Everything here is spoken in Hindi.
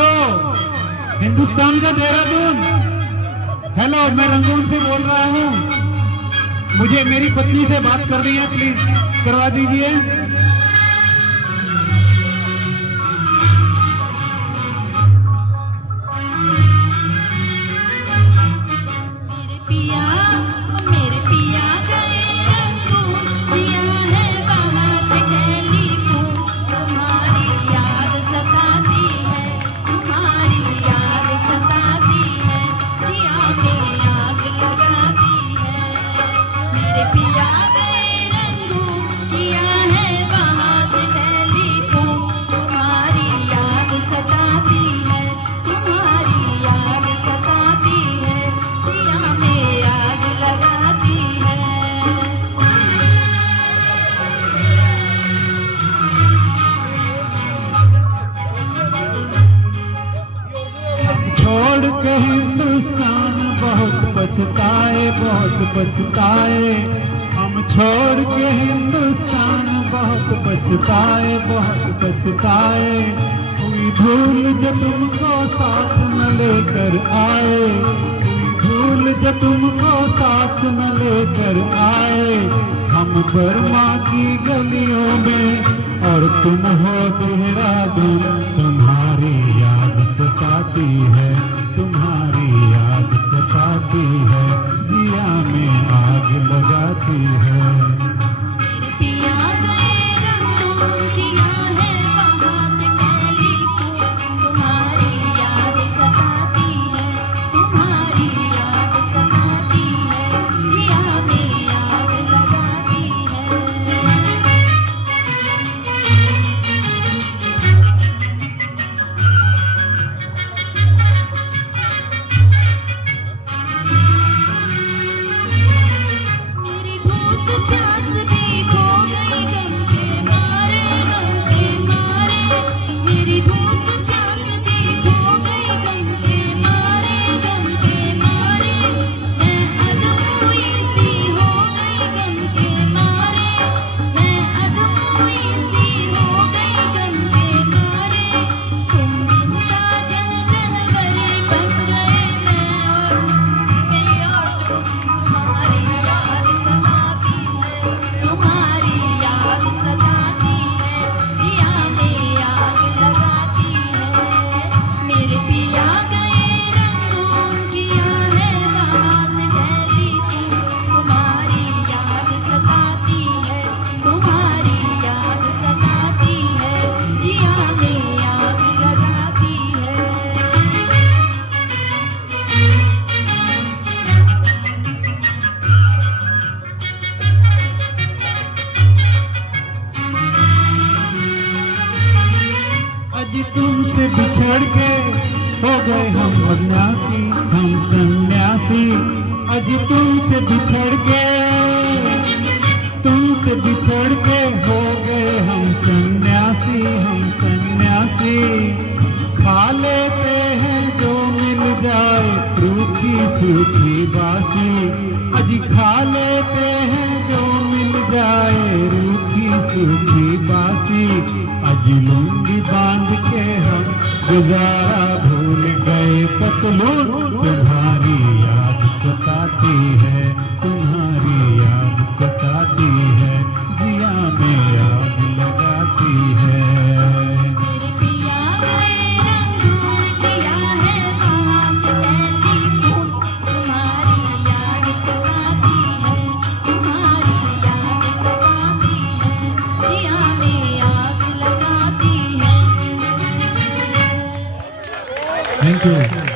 हेलो, हिंदुस्तान का देहरादून। हेलो, मैं रंगून से बोल रहा हूँ। मुझे मेरी पत्नी से बात करनी है, प्लीज करवा दीजिए। छोड़ के हिंदुस्तान बहुत पछताए, बहुत पछताए। हम छोड़ के हिंदुस्तान बहुत पछताए, बहुत पछताए। हुई भूल जो तुमको साथ न लेकर आए, हुई भूल जो तुमको साथ न लेकर आए। हम बर्मा की गलियों में और तुम हो देहरादून। तुम्हारी याद सताती है, तुम्हारी याद सताती है, जिया में आग लगाती है। तुमसे बिछड़ के हो गए हम सन्यासी, हम सन्यासी। अज तुमसे बिछड़ के, तुमसे बिछड़ के हो गए हम सन्यासी, हम सन्यासी। खा लेते हैं जो मिल जाए रूखी सूखी बासी। अज खा लेते हैं जो मिल जाए रूखी सूखी बासी। अज लुंगी बांध के हम गुजारा भूल गए पतलून। तुम्हारी याद सताती है, तुम्हारी याद सताती है, जिया में आग लगाती है। Thank you.